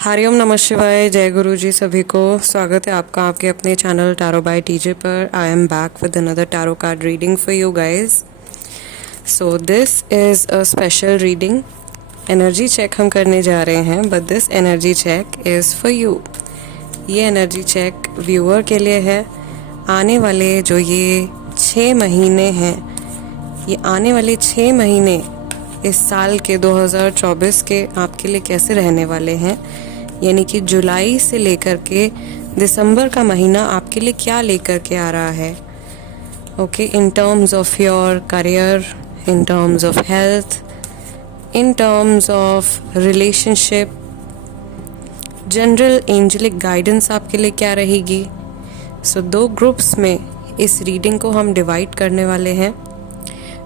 हरिओम नमः शिवाय, जय गुरु जी सभी को। स्वागत है आपका आपके अपने चैनल टैरो बाय टीजे पर। I am back with another tarot card reading for you guys. So this is a special reading. Energy check हम करने जा रहे हैं, but this energy check is for you. ये एनर्जी चेक व्यूअर के लिए है। आने वाले जो ये 6 महीने हैं, ये आने वाले 6 महीने इस साल के 2024 के आपके लिए कैसे रहने वाले हैं, यानी कि जुलाई से लेकर के दिसंबर का महीना आपके लिए क्या लेकर के आ रहा है। Okay, in terms of your career, in terms of health, in terms of relationship, general angelic guidance आपके लिए क्या रहेगी। सो 2 ग्रुप्स में इस रीडिंग को हम डिवाइड करने वाले हैं।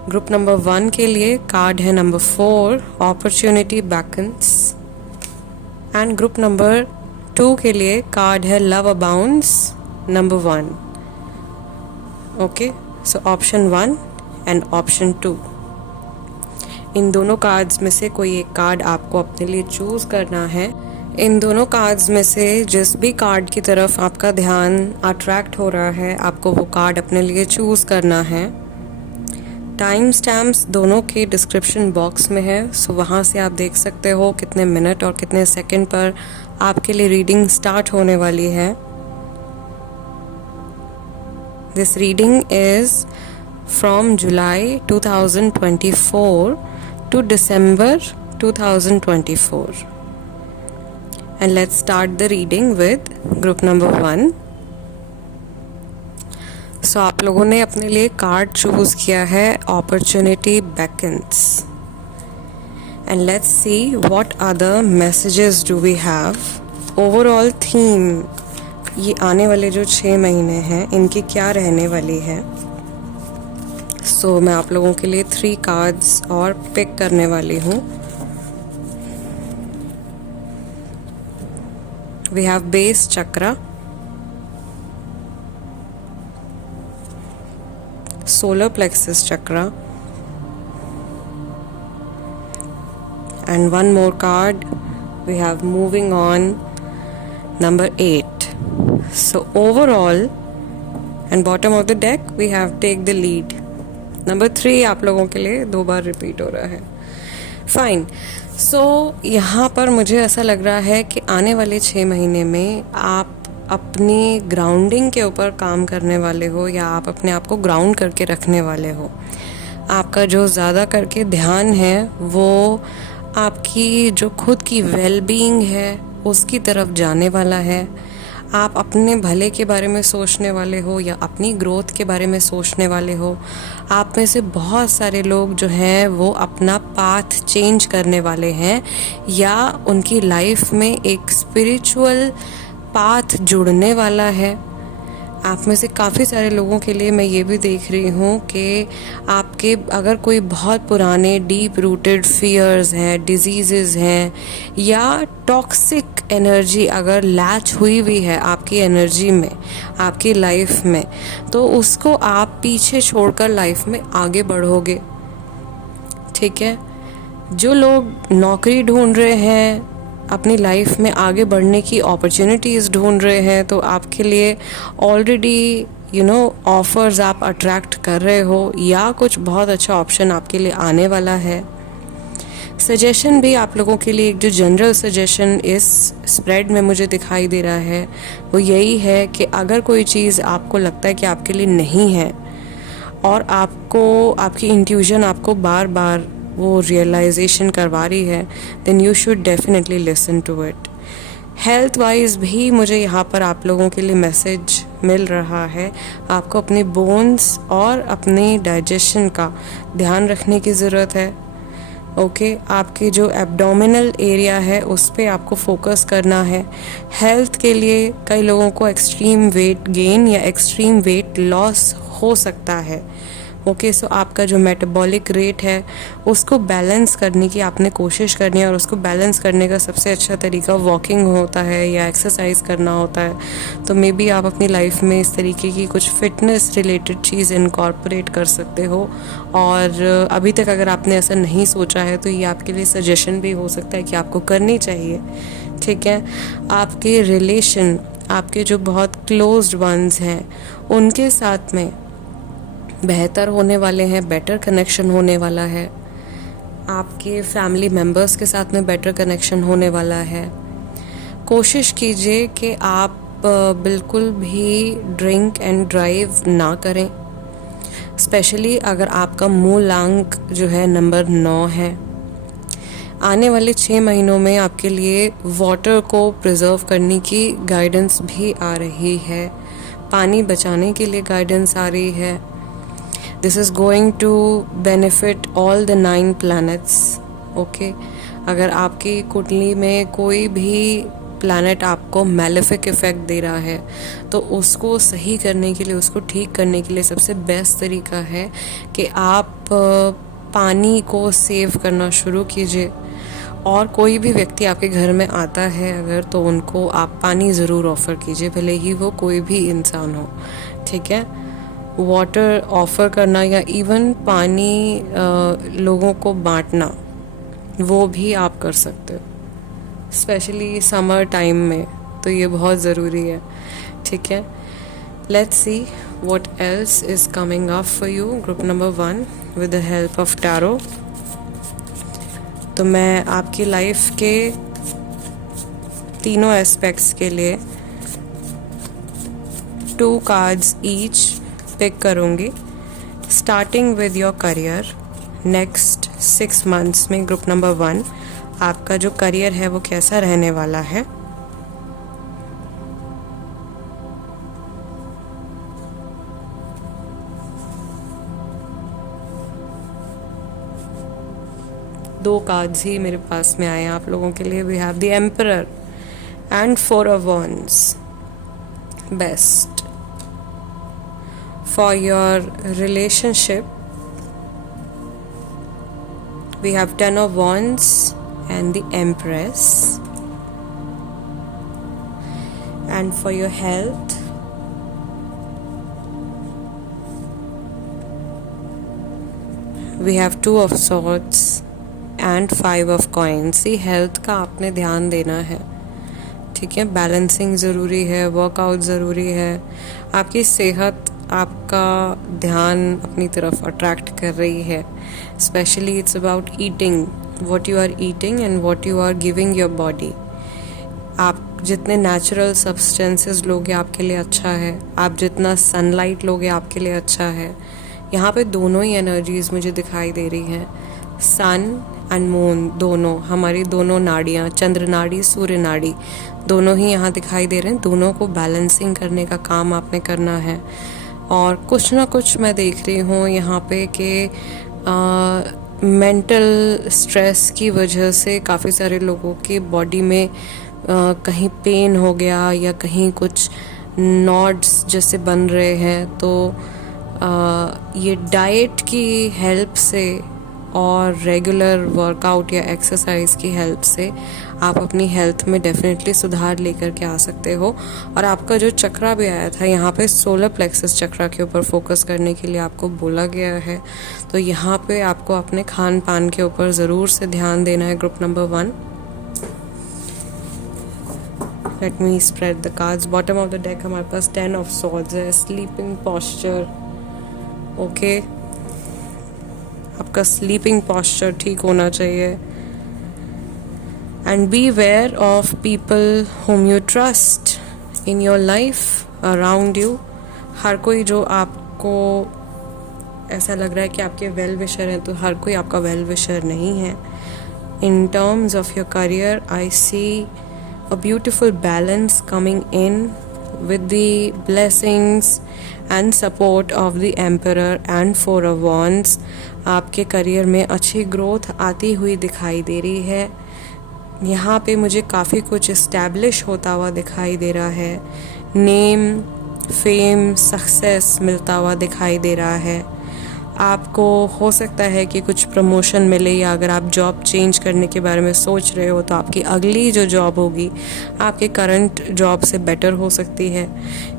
ग्रुप नंबर 1 के लिए कार्ड है number 4, opportunity beckons, and group number 2 के लिए कार्ड है love abounds number 1। Okay, so option 1 and option 2, इन दोनों कार्ड्स में से कोई एक कार्ड आपको अपने लिए चूज करना है। इन दोनों कार्ड्स में से जिस भी कार्ड की तरफ आपका ध्यान अट्रैक्ट हो रहा है, आपको वो कार्ड अपने लिए चूज करना है। टाइम स्टैम्प्स दोनों के डिस्क्रिप्शन बॉक्स में है, सो वहाँ से आप देख सकते हो कितने मिनट और कितने सेकंड पर आपके लिए रीडिंग स्टार्ट होने वाली है। This reading is from July 2024 to December 2024, and let's start the reading with group number 1। So आप लोगों ने अपने लिए कार्ड चूज किया है opportunity beacons, and let's see what other messages do we have. Overall theme ये आने वाले जो 6 महीने हैं इनकी क्या रहने वाली है। सो मैं आप लोगों के लिए 3 कार्ड्स और पिक करने वाली हूँ। We have base chakra, solar plexus chakra, and one more card we have moving on number 8. So overall and bottom of the deck we have take the lead. Number 3 आप लोगों के लिए 2 बार रिपीट हो रहा है। फाइन। सो यहाँ पर मुझे ऐसा लग रहा है कि आने वाले 6 महीने में आप अपनी ग्राउंडिंग के ऊपर काम करने वाले हो, या आप अपने आप को ग्राउंड करके रखने वाले हो। आपका जो ज़्यादा करके ध्यान है वो आपकी जो खुद की वेलबीइंग है उसकी तरफ जाने वाला है। आप अपने भले के बारे में सोचने वाले हो या अपनी ग्रोथ के बारे में सोचने वाले हो। आप में से बहुत सारे लोग जो हैं वो अपना पाथ चेंज करने वाले हैं, या उनकी लाइफ में एक स्पिरिचुअल पाथ जुड़ने वाला है। आप में से काफ़ी सारे लोगों के लिए मैं ये भी देख रही हूँ कि आपके अगर कोई बहुत पुराने डीप रूटेड फियर्स हैं, डिजीज़ेस हैं, या टॉक्सिक एनर्जी अगर लैच हुई हुई है आपकी एनर्जी में, आपकी लाइफ में, तो उसको आप पीछे छोड़कर लाइफ में आगे बढ़ोगे। ठीक है। जो लोग नौकरी ढूंढ रहे हैं, अपनी लाइफ में आगे बढ़ने की अपॉर्चुनिटीज़ ढूंढ रहे हैं, तो आपके लिए ऑलरेडी ऑफर्स आप अट्रैक्ट कर रहे हो, या कुछ बहुत अच्छा ऑप्शन आपके लिए आने वाला है। सजेशन भी आप लोगों के लिए, एक जो जनरल सजेशन इस स्प्रेड में मुझे दिखाई दे रहा है वो यही है कि अगर कोई चीज़ आपको लगता है कि आपके लिए नहीं है, और आपकी इंट्यूशन आपको बार बार वो रियलाइजेशन करवा रही है, then you should definitely listen to it. Health wise भी मुझे यहाँ पर आप लोगों के लिए मैसेज मिल रहा है। आपको अपने बोन्स और अपने डाइजेशन का ध्यान रखने की ज़रूरत है। ओके, आपके जो एब्डोमिनल एरिया है उस पर आपको फोकस करना है। हेल्थ के लिए कई लोगों को एक्सट्रीम वेट गेन या एक्सट्रीम वेट लॉस हो सकता है। ओके, सो आपका जो मेटाबॉलिक रेट है उसको बैलेंस करने की आपने कोशिश करनी है, और उसको बैलेंस करने का सबसे अच्छा तरीका वॉकिंग होता है या एक्सरसाइज करना होता है। तो मे बी आप अपनी लाइफ में इस तरीके की कुछ फिटनेस रिलेटेड चीज़ इनकॉर्पोरेट कर सकते हो, और अभी तक अगर आपने ऐसा नहीं सोचा है तो ये आपके लिए सजेशन भी हो सकता है कि आपको करनी चाहिए। ठीक है। आपके रिलेशन, आपके जो बहुत क्लोज्ड वंस हैं उनके साथ में बेहतर होने वाले हैं, बेटर कनेक्शन होने वाला है। आपके फैमिली मेम्बर्स के साथ में बेटर कनेक्शन होने वाला है। कोशिश कीजिए कि आप बिल्कुल भी ड्रिंक एंड ड्राइव ना करें, स्पेशली अगर आपका मूलांक जो है नंबर 9 है। आने वाले 6 महीनों में आपके लिए वाटर को प्रिजर्व करने की गाइडेंस भी आ रही है, पानी बचाने के लिए गाइडेंस आ रही है। This is going to benefit all the 9 planets. Okay, अगर आपकी कुंडली में कोई भी प्लैनेट आपको मैलेफिक इफेक्ट दे रहा है तो उसको सही करने के लिए, उसको ठीक करने के लिए सबसे बेस्ट तरीका है कि आप पानी को सेव करना शुरू कीजिए। और कोई भी व्यक्ति आपके घर में आता है अगर, तो उनको आप पानी ज़रूर ऑफ़र कीजिए, भले ही वो कोई भी इंसान हो। ठीक है, वाटर ऑफ़र करना या इवन पानी लोगों को बांटना, वो भी आप कर सकते हो, स्पेशली समर टाइम में तो ये बहुत ज़रूरी है। ठीक है, let's see what else is coming up for you, group number 1 with the help of tarot. तो मैं आपकी लाइफ के तीनों एस्पेक्ट्स के लिए 2 कार्ड्स ईच पिक करूँगी, starting with your career. Next 6 months में ग्रुप नंबर 1 आपका जो करियर है वो कैसा रहने वाला है। दो कार्ड्स ही मेरे पास में आए हैं आप लोगों के लिए। We have the emperor and 4 of wands. Best for your relationship we have 10 of wands and the empress. And for your health, we have 2 of swords and 5 of coins. See, health का आपने ध्यान देना है, ठीक है। Balancing ज़रूरी है, workout ज़रूरी है। आपकी सेहत आपका ध्यान अपनी तरफ अट्रैक्ट कर रही है। Specially it's about eating, what you are eating and what you are giving your body. आप जितने नेचुरल सब्सटेंसेस लोगे आपके लिए अच्छा है, आप जितना सनलाइट लोगे आपके लिए अच्छा है। यहाँ पे दोनों ही एनर्जीज मुझे दिखाई दे रही हैं, सन एंड मून दोनों, हमारी दोनों नाड़ियाँ, चंद्र नाड़ी, सूर्य नाड़ी, दोनों ही यहाँ दिखाई दे रहे हैं। दोनों को बैलेंसिंग करने का काम आपने करना है। और कुछ ना कुछ मैं देख रही हूँ यहाँ पे कि मेंटल स्ट्रेस की वजह से काफ़ी सारे लोगों की बॉडी में कहीं पेन हो गया या कहीं कुछ नॉड्स जैसे बन रहे हैं। तो ये डाइट की हेल्प से और रेगुलर वर्कआउट या एक्सरसाइज की हेल्प से आप अपनी हेल्थ में डेफिनेटली सुधार लेकर के आ सकते हो। और आपका जो चक्रा भी आया था यहाँ पे, सोलर प्लेक्सस चक्रा के ऊपर फोकस करने के लिए आपको बोला गया है। तो यहाँ पे आपको अपने खान पान के ऊपर ज़रूर से ध्यान देना है, group number 1। Let me spread the cards. Bottom of the deck हमारे पास 10 ऑफ सॉर्ड्स है, स्लीपिंग पॉस्चर। ओके, आपका स्लीपिंग पॉस्चर ठीक होना चाहिए। And beware of people whom you trust in your life around you. हर कोई जो आपको ऐसा लग रहा है कि आपके वेल विशर हैं, तो हर कोई आपका वेल विशर नहीं है। In terms of your career I see a beautiful balance coming in with the blessings and support of the emperor and 4 of wands। आपके करियर में अच्छी ग्रोथ आती हुई दिखाई दे रही है। यहाँ पे मुझे काफ़ी कुछ इस्टेब्लिश होता हुआ दिखाई दे रहा है। नेम, फेम, सक्सेस मिलता हुआ दिखाई दे रहा है। आपको हो सकता है कि कुछ प्रमोशन मिले, या अगर आप जॉब चेंज करने के बारे में सोच रहे हो तो आपकी अगली जो जॉब होगी आपके करंट जॉब से बेटर हो सकती है।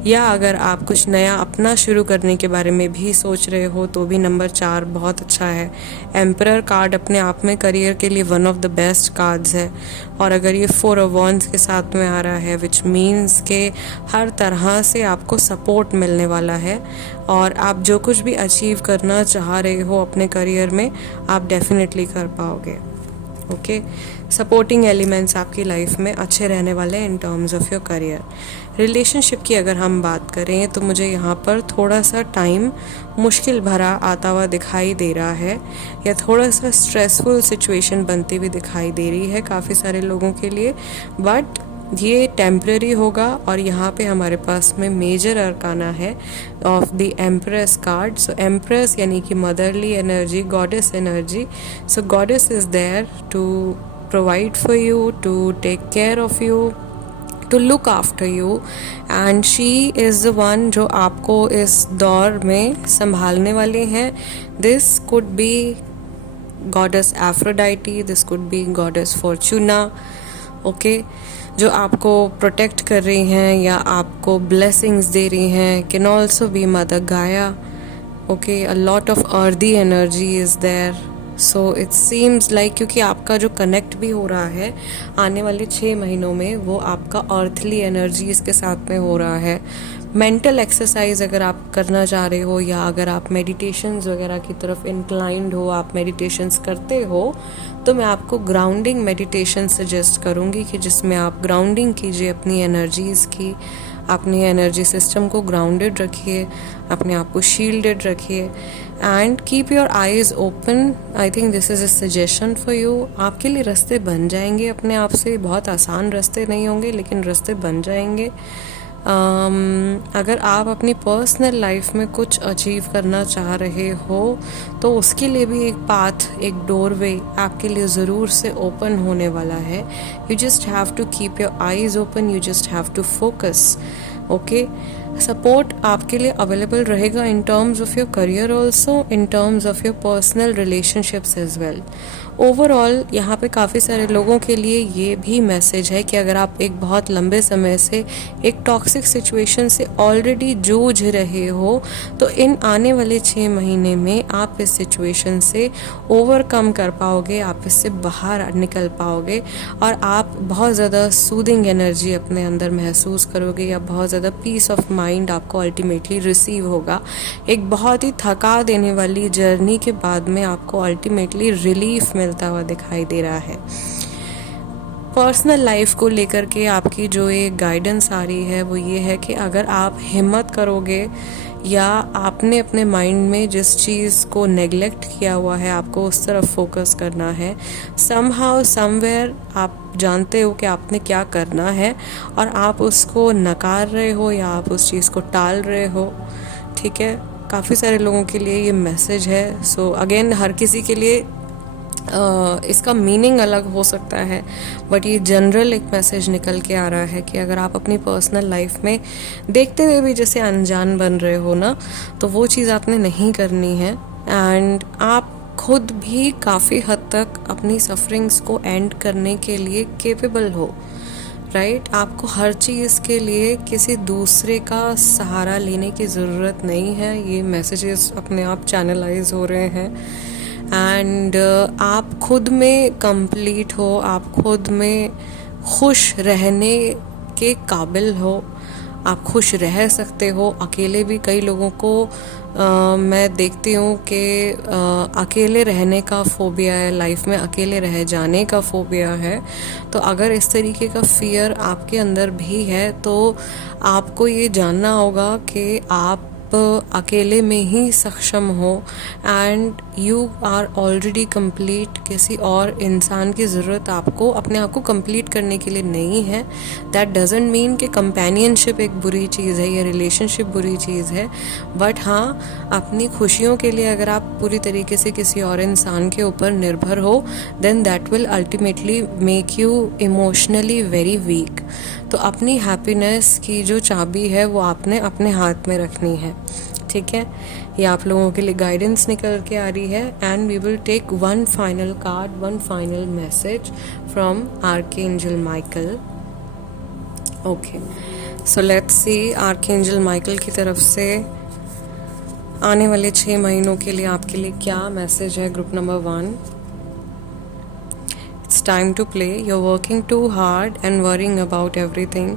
या अगर आप कुछ नया अपना शुरू करने के बारे में भी सोच रहे हो तो भी नंबर 4 बहुत अच्छा है। एम्परर कार्ड अपने आप में करियर के लिए one of the best cards है। और अगर ये 4 ऑफ वॉन्ड्स के साथ में आ रहा है विच मीन्स के हर तरह से आपको सपोर्ट मिलने वाला है और आप जो कुछ भी अचीव करना चाह रहे हो अपने करियर में आप डेफिनेटली कर पाओगे। ओके, सपोर्टिंग एलिमेंट्स आपकी लाइफ में अच्छे रहने वाले इन terms of your career. Relationship की अगर हम बात करें तो मुझे यहाँ पर थोड़ा सा टाइम मुश्किल भरा आता हुआ दिखाई दे रहा है या थोड़ा सा स्ट्रेसफुल सिचुएशन बनती हुई दिखाई दे रही है काफ़ी सारे लोगों के लिए, बट ये टेम्पररी होगा। और यहाँ पे हमारे पास में मेजर अरकाना है of the empress card. So empress यानी कि motherly energy, goddess energy. So goddess is there to provide for you, to take care of you, to look after you, and she is the one जो आपको इस दौर में संभालने वाले हैं। This could be goddess Aphrodite, this could be goddess Fortuna, okay, जो आपको प्रोटेक्ट कर रही हैं या आपको ब्लेसिंग्स दे रही हैं। Can also be mother Gaia, okay, a lot of earthy energy is there. So it seems like क्योंकि आपका जो कनेक्ट भी हो रहा है आने वाले 6 महीनों में वो आपका अर्थली एनर्जी इसके साथ में हो रहा है। मेंटल एक्सरसाइज अगर आप करना चाह रहे हो या अगर आप मेडिटेशंस वगैरह की तरफ इंक्लाइंड हो, आप मेडिटेशंस करते हो, तो मैं आपको ग्राउंडिंग मेडिटेशन सजेस्ट करूँगी कि जिसमें आप ग्राउंडिंग कीजिए अपनी एनर्जीज़ की, अपनी एनर्जी सिस्टम को ग्राउंडेड रखिए, अपने आप को शील्डेड रखिए and keep your eyes open. I think this is a suggestion for you. आपके लिए रास्ते बन जाएंगे अपने आप से, बहुत आसान रास्ते नहीं होंगे लेकिन रास्ते बन जाएंगे। अगर आप अपनी पर्सनल लाइफ में कुछ अचीव करना चाह रहे हो तो उसके लिए भी एक पाथ, एक डोरवे आपके लिए ज़रूर से ओपन होने वाला है। You just have to keep your eyes open, you just have to focus, okay. Support आपके लिए अवेलेबल रहेगा in terms of your career also, in terms of your personal relationships as well. Overall यहाँ पे काफ़ी सारे लोगों के लिए ये भी मैसेज है कि अगर आप एक बहुत लंबे समय से एक टॉक्सिक सिचुएशन से ऑलरेडी जूझ रहे हो तो इन आने वाले 6 महीने में आप इस सिचुएशन से ओवरकम कर पाओगे, आप इससे बाहर निकल पाओगे और आप बहुत ज़्यादा सूदिंग एनर्जी अपने अंदर महसूस करोगे या बहुत ज़्यादा पीस ऑफ माइंड आपको अल्टीमेटली रिसीव होगा। एक बहुत ही थका देने वाली जर्नी के बाद में आपको अल्टीमेटली रिलीफ मिलता हुआ दिखाई दे रहा है। पर्सनल लाइफ को लेकर के आपकी जो एक गाइडेंस आ रही है वो ये है कि अगर आप हिम्मत करोगे या आपने अपने माइंड में जिस चीज़ को नेग्लेक्ट किया हुआ है आपको उस तरफ फोकस करना है। समहाउ समवेयर आप जानते हो कि आपने क्या करना है और आप उसको नकार रहे हो या आप उस चीज़ को टाल रहे हो, ठीक है। काफ़ी सारे लोगों के लिए ये मैसेज है। सो अगेन हर किसी के लिए इसका मीनिंग अलग हो सकता है, बट ये जनरल एक मैसेज निकल के आ रहा है कि अगर आप अपनी पर्सनल लाइफ में देखते हुए भी जैसे अनजान बन रहे हो ना, तो वो चीज़ आपने नहीं करनी है एंड आप खुद भी काफ़ी हद तक अपनी सफरिंग्स को एंड करने के लिए केपेबल हो, राइट। आपको हर चीज़ के लिए किसी दूसरे का सहारा लेने की ज़रूरत नहीं है। ये मैसेजेस अपने आप चैनलाइज हो रहे हैं एंड आप खुद में कंप्लीट हो, आप खुद में खुश रहने के काबिल हो, आप खुश रह सकते हो। अकेले भी कई लोगों को मैं देखती हूँ कि अकेले रहने का फोबिया है, लाइफ में अकेले रह जाने का फोबिया है। तो अगर इस तरीके का फियर आपके अंदर भी है तो आपको ये जानना होगा कि आप अकेले में ही सक्षम हो and you are already complete. किसी और इंसान की ज़रूरत आपको अपने आप को कंप्लीट करने के लिए नहीं है। दैट डजेंट मीन कि कंपेनियनशिप एक बुरी चीज़ है या रिलेशनशिप बुरी चीज़ है, बट हाँ, अपनी खुशियों के लिए अगर आप पूरी तरीके से किसी और इंसान के ऊपर निर्भर हो then that will ultimately make you emotionally very weak. तो अपनी हैप्पीनेस की जो चाबी है वो आपने अपने हाथ में रखनी है, ठीक है। ये आप लोगों के लिए गाइडेंस निकल के आ रही है and we will take one final card, one final message from archangel Michael. Okay, so let's see Archangel Michael की तरफ से आने वाले 6 महीनों के लिए आपके लिए क्या मैसेज है। Group number 1, it's time to play. You're working too hard and worrying about everything.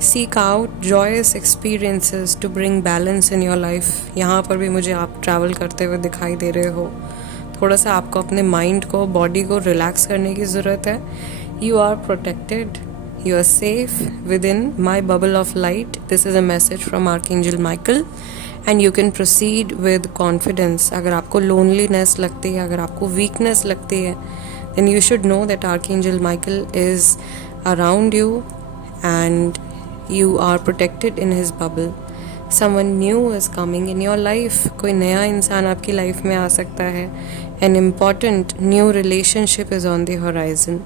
Seek out joyous experiences to bring balance in your life. यहाँ पर भी मुझे आप ट्रैवल करते हुए दिखाई दे रहे हो. थोड़ा सा आपको अपने माइंड को, बॉडी को रिलैक्स करने की ज़रूरत है. You are protected. You are safe within my bubble of light. This is a message from Archangel Michael. And you can proceed with confidence. अगर आपको loneliness लगती है, अगर आपको weakness लगती है, then you should know that Archangel Michael is around you and you are protected in his bubble. Someone new is coming in your life. कोई नया इंसान आपकी लाइफ में आ सकता है. An important new relationship is on the horizon.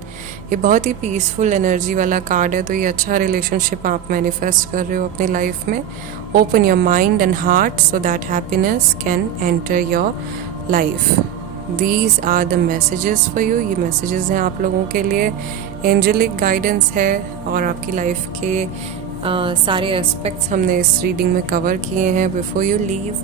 ये बहुत ही peaceful energy वाला कार्ड है, तो ये अच्छा रिलेशनशिप आप मैनिफेस्ट कर रहे हो अपनी लाइफ में. Open your mind and heart so that happiness can enter your life. These are the messages for you. ये messages हैं आप लोगों के लिए. Angelic guidance है और आपकी लाइफ के सारे एस्पेक्ट्स हमने इस रीडिंग में कवर किए हैं. Before you leave,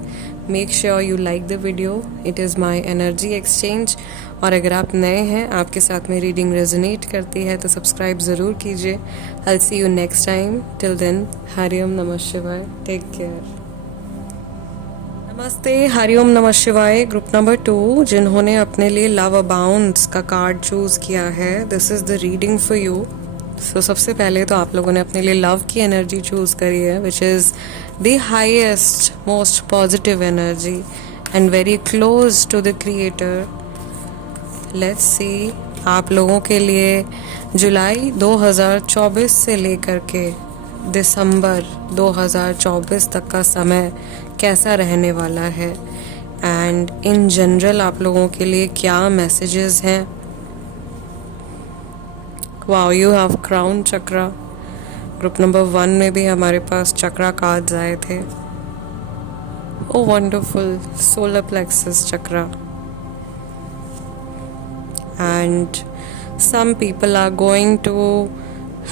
make sure you like the video. It is my energy exchange. और अगर आप नए हैं, आपके साथ में रीडिंग रेजोनेट करती है, तो सब्सक्राइब ज़रूर कीजिए. I see you next time. Till then, Hariom नमः शिवाय. Take care. नमस्ते, हरिओम नमः शिवाय. ग्रुप नंबर 2, जिन्होंने अपने लिए लव अबाउंड्स का कार्ड चूज़ किया है, this is the reading for you. So सबसे पहले तो आप लोगों ने अपने लिए लव की एनर्जी चूज़ करी है, which is the highest most positive energy and very close to the creator. Let's see आप लोगों के लिए जुलाई 2024 से लेकर के दिसंबर 2024 तक का समय कैसा रहने वाला है, एंड इन जनरल आप लोगों के लिए क्या मैसेजेस हैं. Wow, you have crown chakra. Group number 1 में भी हमारे पास चक्रा कार्ड्स आए थे. ओ wonderful. Solar plexus chakra. And some people are going to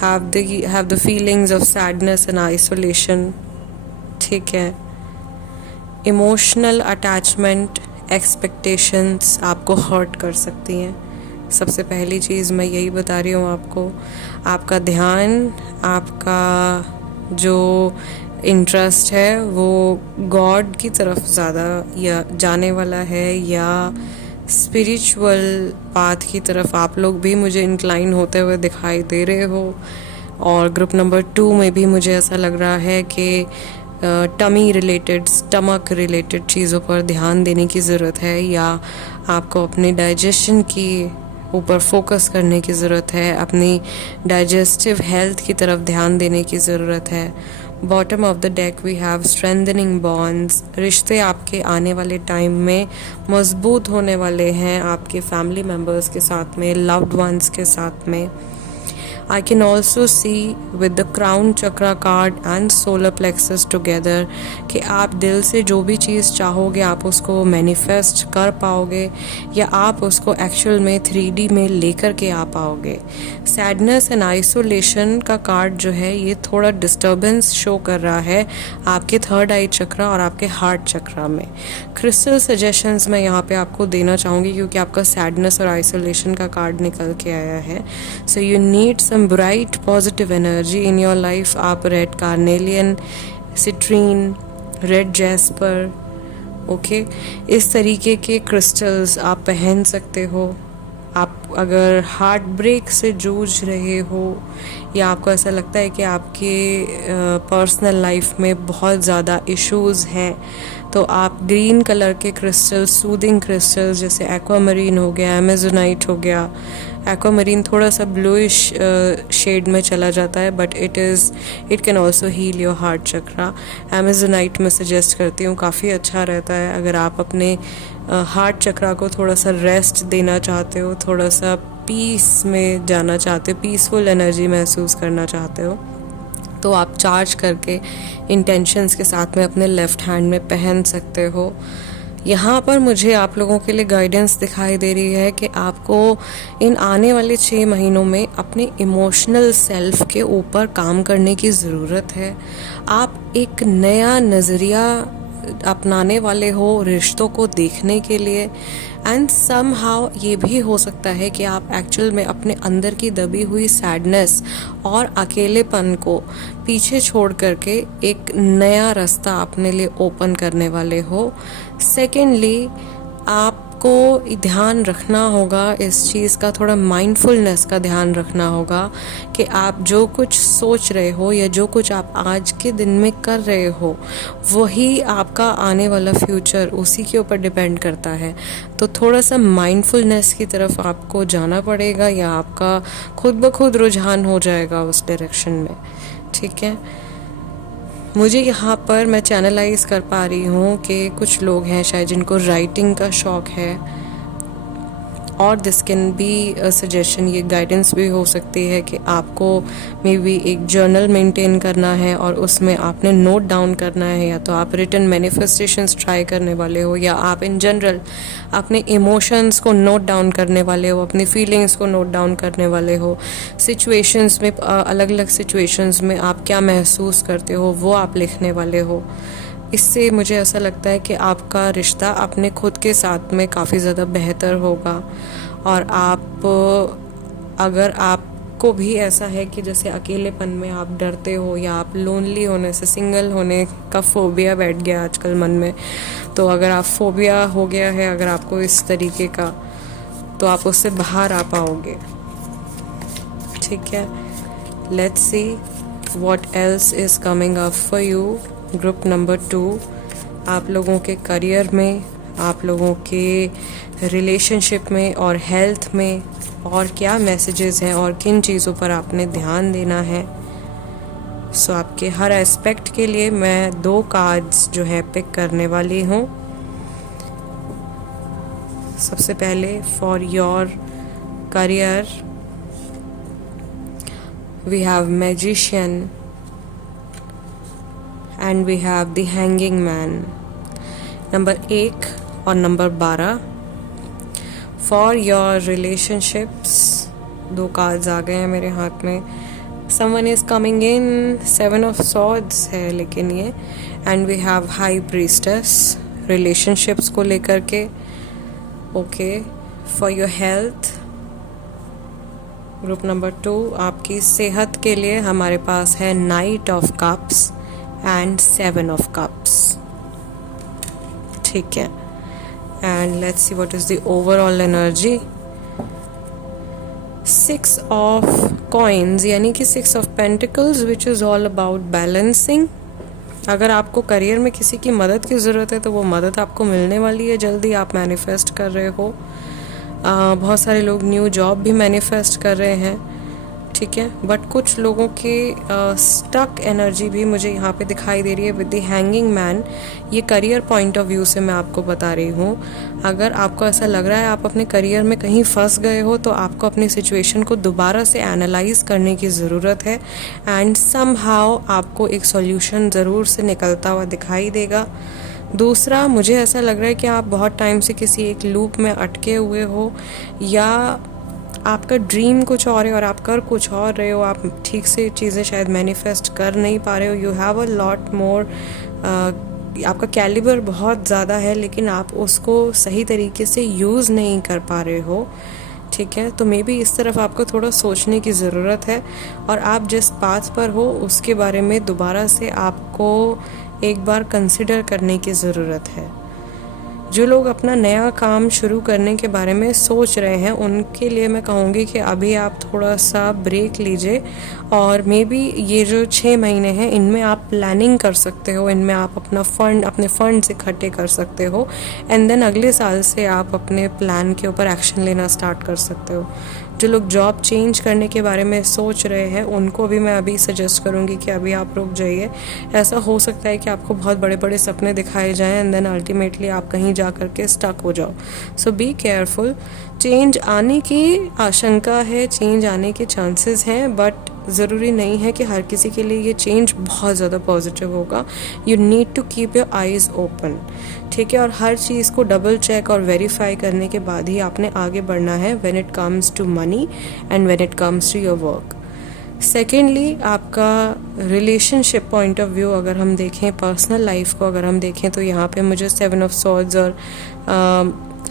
have the feelings of sadness and isolation. ठीक है. इमोशनल अटैचमेंट एक्सपेक्टेशंस आपको हर्ट कर सकती हैं. सबसे पहली चीज़ मैं यही बता रही हूँ आपको. आपका ध्यान, आपका जो इंटरेस्ट है वो गॉड की तरफ ज़्यादा या जाने वाला है, या स्पिरिचुअल पाथ की तरफ आप लोग भी मुझे इंक्लाइन होते हुए दिखाई दे रहे हो. और ग्रुप नंबर 2 में भी मुझे ऐसा लग रहा है कि टमी रिलेटेड, स्टमक रिलेटेड चीज़ों पर ध्यान देने की ज़रूरत है, या आपको अपने डाइजेशन की ऊपर फोकस करने की ज़रूरत है, अपनी डाइजेस्टिव हेल्थ की तरफ ध्यान देने की ज़रूरत है. Bottom of the deck we have strengthening bonds. रिश्ते आपके आने वाले टाइम में मजबूत होने वाले हैं, आपके फैमिली मेम्बर्स के साथ में, लव्ड वंस के साथ में. I can also see with the crown chakra card and solar plexus together कि आप दिल से जो भी चीज़ चाहोगे आप उसको मैनिफेस्ट कर पाओगे, या आप उसको एक्चुअल में 3D में लेकर के आ पाओगे. सैडनेस एंड आइसोलेशन का कार्ड जो है ये थोड़ा डिस्टर्बेंस शो कर रहा है आपके थर्ड आई चक्रा और आपके हार्ट चक्रा में. क्रिस्टल सजेशंस मैं यहाँ पे आपको देना चाहूँगी क्योंकि आपका सैडनेस और आइसोलेशन का कार्ड निकल के आया है. So you need some bright positive energy in your life. आप red carnelian, citrine, red jasper, okay, इस तरीके के क्रिस्टल्स आप पहन सकते हो. आप अगर हार्ट ब्रेक से जूझ रहे हो, या आपको ऐसा लगता है कि आपके पर्सनल लाइफ में बहुत ज़्यादा इश्यूज़ हैं, तो आप ग्रीन कलर के क्रिस्टल्स, सूदिंग क्रिस्टल्स जैसे एक्वामरीन हो गया, अमेजोनाइट हो गया. एक्वामरीन थोड़ा सा ब्लूइश शेड में चला जाता है, but it can also heal your heart chakra. Amazonite में सजेस्ट करती हूँ, काफ़ी अच्छा रहता है अगर आप अपने हार्ट चक्रा को थोड़ा सा रेस्ट देना चाहते हो, थोड़ा सा पीस में जाना चाहते हो, पीसफुल एनर्जी महसूस करना चाहते हो, तो आप चार्ज करके इंटेंशंस के साथ में अपने लेफ़्ट हैंड में पहन सकते हो. यहाँ पर मुझे आप लोगों के लिए गाइडेंस दिखाई दे रही है कि आपको इन आने वाले 6 महीनों में अपने इमोशनल सेल्फ के ऊपर काम करने की ज़रूरत है. आप एक नया नज़रिया अपनाने वाले हो रिश्तों को देखने के लिए। एंड समहाउ ये भी हो सकता है कि आप एक्चुअल में अपने अंदर की दबी हुई सैडनेस और अकेलेपन को पीछे छोड़ करके एक नया रास्ता अपने लिए ओपन करने वाले हो। सेकेंडली, आपको ध्यान रखना होगा इस चीज़ का, थोड़ा माइंडफुलनेस का ध्यान रखना होगा कि आप जो कुछ सोच रहे हो या जो कुछ आप आज के दिन में कर रहे हो वही आपका आने वाला फ्यूचर उसी के ऊपर डिपेंड करता है। तो थोड़ा सा माइंडफुलनेस की तरफ आपको जाना पड़ेगा या आपका खुद ब खुद रुझान हो जाएगा उस डायरेक्शन में। ठीक है, मुझे यहाँ पर मैं चैनलाइज कर पा रही हूँ कि कुछ लोग हैं शायद जिनको राइटिंग का शौक़ है, और this can be a suggestion, ये गाइडेंस भी हो सकती है कि आपको मे बी एक जर्नल मेंटेन करना है और उसमें आपने नोट डाउन करना है, या तो आप रिटन मैनिफेस्टेशंस ट्राई करने वाले हो, या आप इन जनरल अपने इमोशंस को नोट डाउन करने वाले हो, अपनी फीलिंग्स को नोट डाउन करने वाले हो। सिचुएशंस में, अलग अलग सिचुएशंस में आप क्या महसूस करते हो वो आप लिखने वाले हो। इससे मुझे ऐसा लगता है कि आपका रिश्ता अपने खुद के साथ में काफ़ी ज़्यादा बेहतर होगा। और आप, अगर आपको भी ऐसा है कि जैसे अकेलेपन में आप डरते हो या आप लोनली होने से, सिंगल होने का फोबिया बैठ गया आजकल मन में, तो अगर आप फोबिया हो गया है अगर आपको इस तरीके का, तो आप उससे बाहर आ पाओगे। ठीक है, let's see what else is coming up for you. Group number 2, आप लोगों के करियर में, आप लोगों के रिलेशनशिप में और हेल्थ में और क्या मैसेजेस हैं और किन चीज़ों पर आपने ध्यान देना है। सो आपके हर एस्पेक्ट के लिए मैं 2 कार्ड्स जो है पिक करने वाली हूँ। सबसे पहले for your career we have magician and we have the hanging man, number 1 और number 12। for your relationships 2 cards आ गए हैं मेरे हाथ में। someone is coming in, 7 of swords है लेकिन ये, and we have high priestess, relationships को लेकर के। okay, for your health group number 2, आपकी सेहत के लिए हमारे पास है night of cups and 7 of cups। ठीक है, and let's see what is the overall energy। 6 of coins यानी कि 6 of pentacles which is all about balancing। अगर आपको करियर में किसी की मदद की ज़रूरत है तो वो मदद आपको मिलने वाली है, जल्दी आप मैनिफेस्ट कर रहे हो। बहुत सारे लोग न्यू जॉब भी मैनिफेस्ट कर रहे हैं। ठीक है, बट कुछ लोगों के स्टक एनर्जी भी मुझे यहाँ पे दिखाई दे रही है विद द हैंगिंग मैन। ये करियर पॉइंट ऑफ व्यू से मैं आपको बता रही हूँ। अगर आपको ऐसा लग रहा है आप अपने करियर में कहीं फंस गए हो तो आपको अपनी सिचुएशन को दोबारा से एनालाइज करने की ज़रूरत है, एंड समहाउ आपको एक सॉल्यूशन ज़रूर से निकलता हुआ दिखाई देगा। दूसरा, मुझे ऐसा लग रहा है कि आप बहुत टाइम से किसी एक लूप में अटके हुए हो, या आपका ड्रीम कुछ और है और आप कर कुछ और रहे हो, आप ठीक से चीज़ें शायद मैनिफेस्ट कर नहीं पा रहे हो। You have a lot more, आपका कैलिबर बहुत ज़्यादा है लेकिन आप उसको सही तरीके से यूज़ नहीं कर पा रहे हो। ठीक है, तो मे बी इस तरफ आपको थोड़ा सोचने की ज़रूरत है, और आप जिस पाथ पर हो उसके बारे में दोबारा से आपको एक बार कंसिडर करने की ज़रूरत है। जो लोग अपना नया काम शुरू करने के बारे में सोच रहे हैं उनके लिए मैं कहूँगी कि अभी आप थोड़ा सा ब्रेक लीजिए, और मे बी ये जो 6 महीने हैं इनमें आप प्लानिंग कर सकते हो, इनमें आप अपने फंड्स इकट्ठे कर सकते हो, एंड देन अगले साल से आप अपने प्लान के ऊपर एक्शन लेना स्टार्ट कर सकते हो। जो लोग जॉब चेंज करने के बारे में सोच रहे हैं उनको भी मैं अभी सजेस्ट करूँगी कि अभी आप रुक जाइए। ऐसा हो सकता है कि आपको बहुत बड़े बड़े सपने दिखाए जाएं एंड देन अल्टीमेटली आप कहीं जा कर के स्टक हो जाओ। सो बी केयरफुल। चेंज आने की आशंका है, चेंज आने के चांसेस हैं, बट ज़रूरी नहीं है कि हर किसी के लिए ये चेंज बहुत ज़्यादा पॉजिटिव होगा। You need to keep your eyes open. ठीक है, और हर चीज़ को डबल चेक और वेरीफाई करने के बाद ही आपने आगे बढ़ना है when it comes to money and when it comes to your work. Secondly, आपका रिलेशनशिप पॉइंट ऑफ व्यू अगर हम देखें, पर्सनल लाइफ को अगर हम देखें, तो यहाँ पे मुझे 7 ऑफ सॉर्ड्स और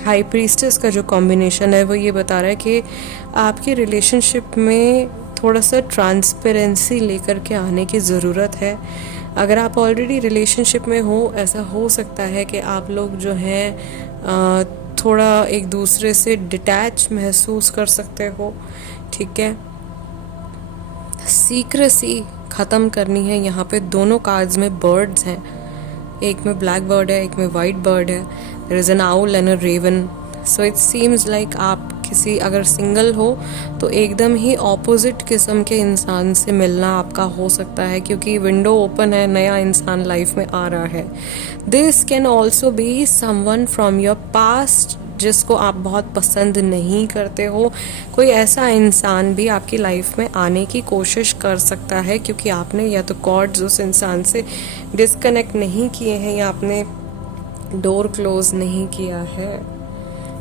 हाई प्रीस्टेस का जो कॉम्बिनेशन है वो ये बता रहा है कि आपकी रिलेशनशिप में थोड़ा सा ट्रांसपेरेंसी लेकर के आने की ज़रूरत है। अगर आप ऑलरेडी रिलेशनशिप में हो, ऐसा हो सकता है कि आप लोग जो हैं थोड़ा एक दूसरे से डिटैच महसूस कर सकते हो, ठीक है। सीक्रेसी ख़त्म करनी है। यहाँ पे दोनों कार्ड्स में बर्ड्स हैं, एक में ब्लैक बर्ड है, एक में वाइट बर्ड है। There is an owl and a raven. So it seems like आप किसी, अगर सिंगल हो तो एकदम ही ऑपोजिट किस्म के इंसान से मिलना आपका हो सकता है, क्योंकि विंडो ओपन है, नया इंसान लाइफ में आ रहा है। This can also be someone from your past जिसको आप बहुत पसंद नहीं करते हो। कोई ऐसा इंसान भी आपकी लाइफ में आने की कोशिश कर सकता है, क्योंकि आपने या तो कॉर्ड्स उस इंसान से डिस्कनेक्ट नहीं किए हैं या आपने डोर क्लोज नहीं किया है।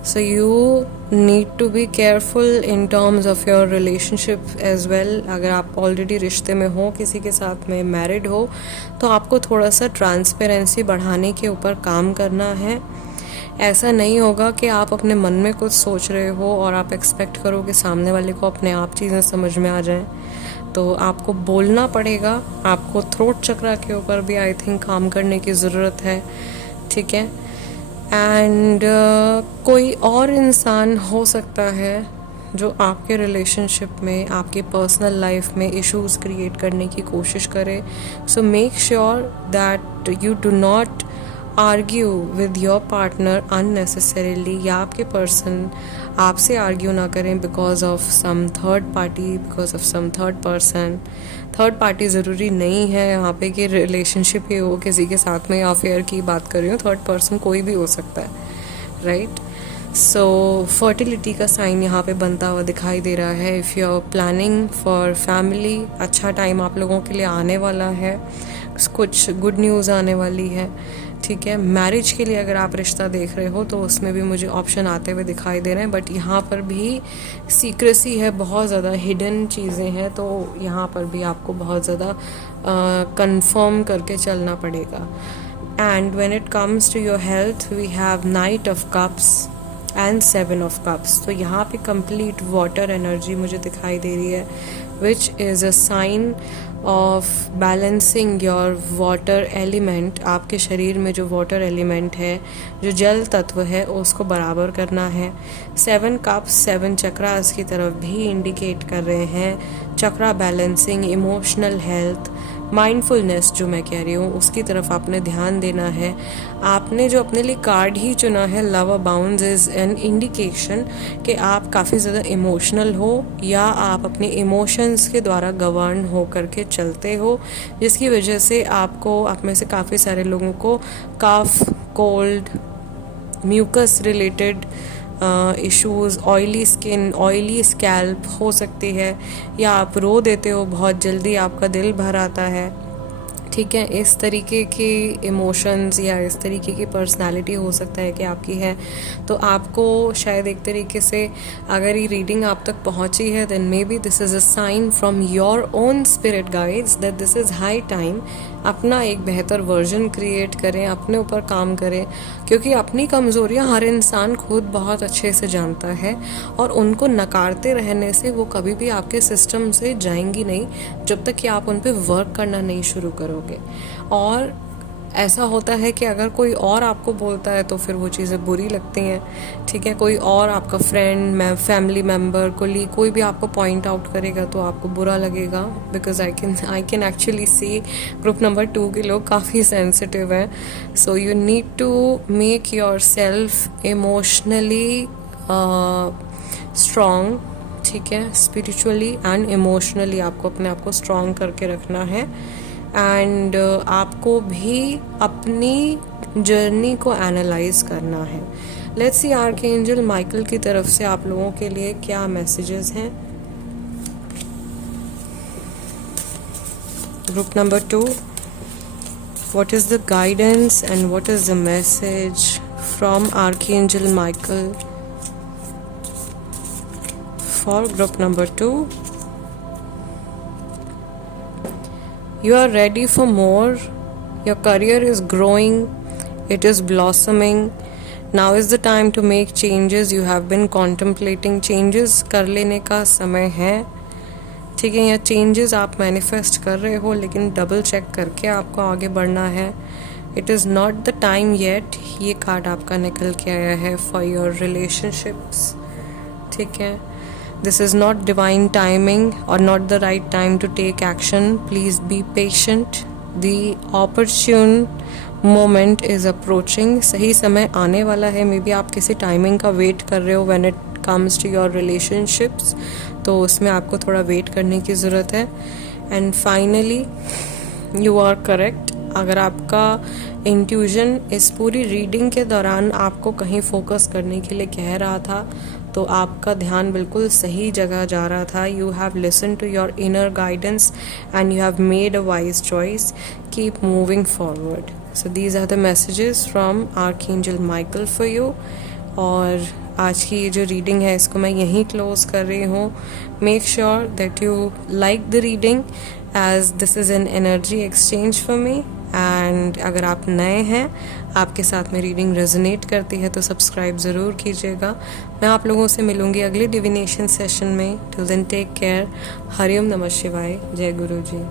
So you need to be careful in terms of your relationship as well. अगर आप ऑलरेडी रिश्ते में हो, किसी के साथ में मैरिड हो, तो आपको थोड़ा सा ट्रांसपेरेंसी बढ़ाने के ऊपर काम करना है। ऐसा नहीं होगा कि आप अपने मन में कुछ सोच रहे हो और आप एक्सपेक्ट करो कि सामने वाले को अपने आप चीज़ें समझ में आ जाएं। तो आपको बोलना पड़ेगा। आपको थ्रोट चक्रा के ऊपर भी आई थिंक काम करने की ज़रूरत है, ठीक है। एंड कोई और इंसान हो सकता है जो आपके रिलेशनशिप में, आपके पर्सनल लाइफ में इश्यूज़ क्रिएट करने की कोशिश करे। So make sure that you do not argue with your partner unnecessarily, या आपके पर्सन आपसे आर्ग्यू ना करें because of some third party, because of some third person. Third party ज़रूरी नहीं है यहाँ पे कि रिलेशनशिप ही हो, किसी के साथ में अफेयर की बात कर रही हूँ। थर्ड पर्सन कोई भी हो सकता है, राइट। सो फर्टिलिटी का साइन यहाँ पे बनता हुआ दिखाई दे रहा है। If you are planning for family, अच्छा टाइम आप लोगों के लिए आने वाला है, कुछ गुड न्यूज़ आने वाली है, ठीक है। मैरिज के लिए अगर आप रिश्ता देख रहे हो तो उसमें भी मुझे ऑप्शन आते हुए दिखाई दे रहे हैं, बट यहाँ पर भी सीक्रेसी है, बहुत ज़्यादा हिडन चीज़ें हैं, तो यहाँ पर भी आपको बहुत ज़्यादा कंफर्म करके चलना पड़ेगा। And when it comes to your health, we have knight of cups and 7 of cups. तो यहाँ पे कंप्लीट वाटर एनर्जी मुझे दिखाई दे रही है, which is a sign of balancing your water element. आपके शरीर में जो वाटर एलिमेंट है, जो जल तत्व है, उसको बराबर करना है। 7 कप्स 7 चक्रास की तरफ भी इंडिकेट कर रहे हैं। चक्रा बैलेंसिंग, इमोशनल हेल्थ, माइंडफुलनेस जो मैं कह रही हूँ, उसकी तरफ आपने ध्यान देना है। आपने जो अपने लिए कार्ड ही चुना है, love abounds, is an indication कि आप काफ़ी ज़्यादा इमोशनल हो या आप अपने इमोशंस के द्वारा गवर्न हो करके चलते हो, जिसकी वजह से आपको, आप में से काफ़ी सारे लोगों को cough, cold, mucus related issues, oily skin, oily scalp हो सकती है, या आप रो देते हो बहुत जल्दी, आपका दिल भर आता है, ठीक है। इस तरीके के इमोशंस या इस तरीके की पर्सनालिटी हो सकता है कि आपकी है। तो आपको शायद एक तरीके से, अगर ये रीडिंग आप तक पहुंची है, then maybe this is a sign from your own spirit guides that this is high time अपना एक बेहतर वर्जन क्रिएट करें, अपने ऊपर काम करें, क्योंकि अपनी कमज़ोरियाँ हर इंसान खुद बहुत अच्छे से जानता है और उनको नकारते रहने से वो कभी भी आपके सिस्टम से जाएंगी नहीं, जब तक कि आप उन पर वर्क करना नहीं शुरू करोगे। और ऐसा होता है कि अगर कोई और आपको बोलता है तो फिर वो चीज़ें बुरी लगती हैं, ठीक है। कोई और आपका फ्रेंड, फैमिली मेम्बर, कोई कोई भी आपको पॉइंट आउट करेगा तो आपको बुरा लगेगा, because I can actually see group number 2 के लोग काफ़ी सेंसिटिव हैं। So you need to make yourself emotionally strong, ठीक है। स्पिरिचुअली एंड इमोशनली आपको अपने आप को स्ट्रॉन्ग करके रखना है। एंड आपको भी अपनी जर्नी को एनालाइज करना है। लेट्स सी आर्कएंजल माइकल की तरफ से आप लोगों के लिए क्या मैसेजेस हैं। Group number 2, what is the guidance and what is the message from archangel Michael for group number 2। You are ready for more. Your career is growing. It is blossoming. Now is the time to make changes. You have been contemplating changes. कर लेने का समय है, ठीक है. या changes आप manifest कर रहे हो, लेकिन डबल चेक करके आपको आगे बढ़ना है. It is not the time yet. ये कार्ड आपका निकल के आया है फॉर योर रिलेशनशिप्स, ठीक है. This is not divine timing और not the right time to take action. Please be patient. The opportune moment is approaching. सही समय आने वाला है. मे बी आप किसी टाइमिंग का वेट कर रहे हो when it comes to your relationships, तो उसमें आपको थोड़ा वेट करने की ज़रूरत है. And finally you are correct. अगर आपका इंट्यूजन इस पूरी रीडिंग के दौरान आपको कहीं फोकस करने के लिए कह रहा था, तो आपका ध्यान बिल्कुल सही जगह जा रहा था. You have listen to your inner guidance and you have made a wise choice. Keep moving forward. So these are the messages from archangel Michael for you. और आज की ये जो रीडिंग है इसको मैं यहीं क्लोज कर रही हूँ. Make sure that you like the reading as this is an energy exchange for me. And अगर आप नए हैं, आपके साथ में रीडिंग रेजोनेट करती है, तो सब्सक्राइब ज़रूर कीजिएगा. मैं आप लोगों से मिलूंगी अगले डिविनेशन सेशन में. Till then take care. हरिओम नमः शिवाय. जय गुरु जी.